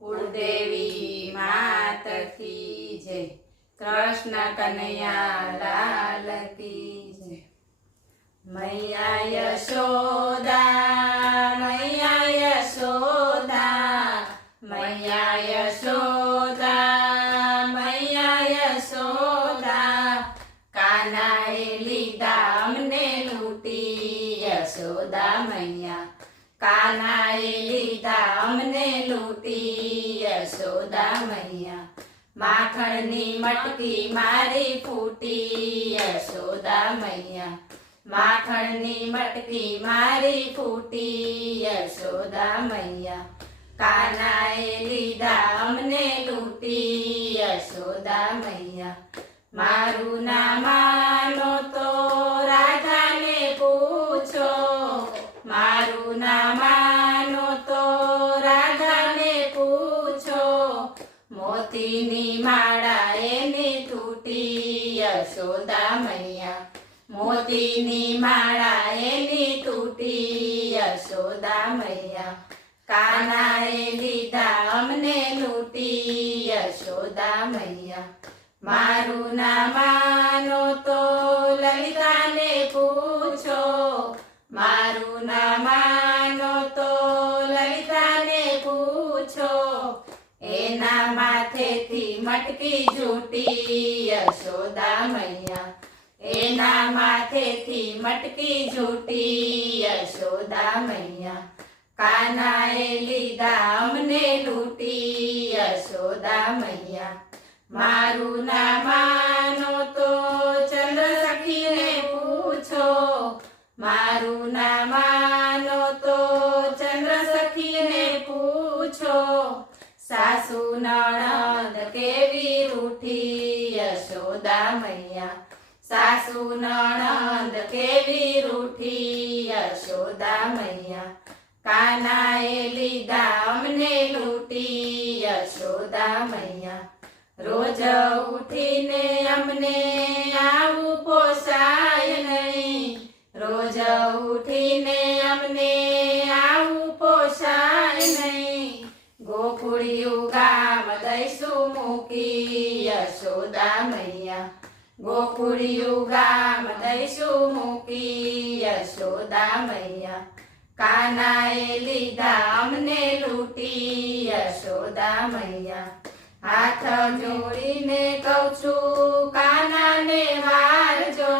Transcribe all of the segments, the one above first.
कुलदेवी मात की जय। कृष्ण कन्हैया लाल की जय। मैया यशोदा मैया यशोदा मैया यशोदा मैया यशोदा कान्हाए लीधा अमने लूटी यशोदा मैया कान्हाए लीधा अमने लूटी यशोदा मैया माखणनी मटकी मारी फूटी यशोदा मैया माखणनी मटकी मारी फूटी यशोदा मैया कान्हाए लीधा अमने लूटी यशोदा मैया मारू ना मानो तो राधा ने पूछो मारू ना मानो तो राधा ने पूछो मोतीनी माळा एनी तूटी यशोदा मैया मोतीनी माळा एनी तूटी यशोदा मैया कान्हाए लीधा अमने लूटी यशोदा मैया मारू ना मानो तो ललिता ने पूछो मारू ना मानो तो ललिता ने पूछो एना माथे थी मटकी झूठी यशोदा मैया एना माथे थी मटकी झूठी यशोदा मैया कान्हाए लीधा अमने लूटी यशोदा मैया मारू ना मानो तो चंद्र सखी ने पूछो मारू ना मानो तो चंद्र सखी ने पूछो सासू नणंद केवी रूठी यशोदा मैया सासू नणंद केवी रूठी यशोदा मैया कान्हाए लीधा अमने लूटी यशोदा मैया रोज उठीने अमने आवू पोसाय नहीं रोज उठीने अमने आवू पोसाय नहीं गोकुळिયું ગામ દઈશું મૂકી यशोदा मैया गोकुळिયું ગામ દઈશું મૂકી यशोदा मैया कान्हाए लीधा अमने लूटी यशोदा मैया हाथ जोड़ीने कहूं छूं कान्हाने वारजो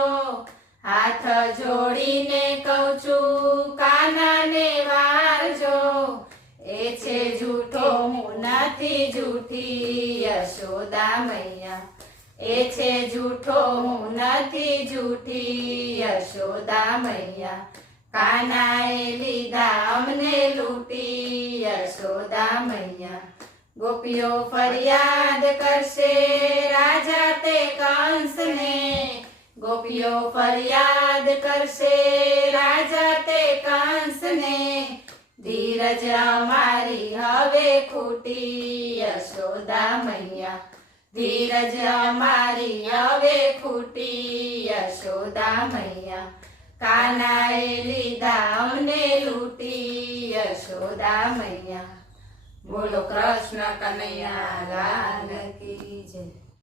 हाथ जोड़ीने कहूं छूं कान्हाने वारजो ए छे झूठो हूँ नथी झूठी यशोदा मैया ए छे झूठो हूँ नथी झूठी यशोदा मैया कान्हाए लीधा अमने लूटी यशोदा मैया गोपियों फरियाद करशे राजा ते कंस ने गोपियों फरियाद करशे राजा ते कंस ने धीरज अमारी हवे खूटी यशोदा मैया धीरज अमारी हवे खूटी यशोदा मैया कान्हाए लीधा अमने लूटी यशोदा मैया। बोलो कृष्ण कन्हैया लाल की जय।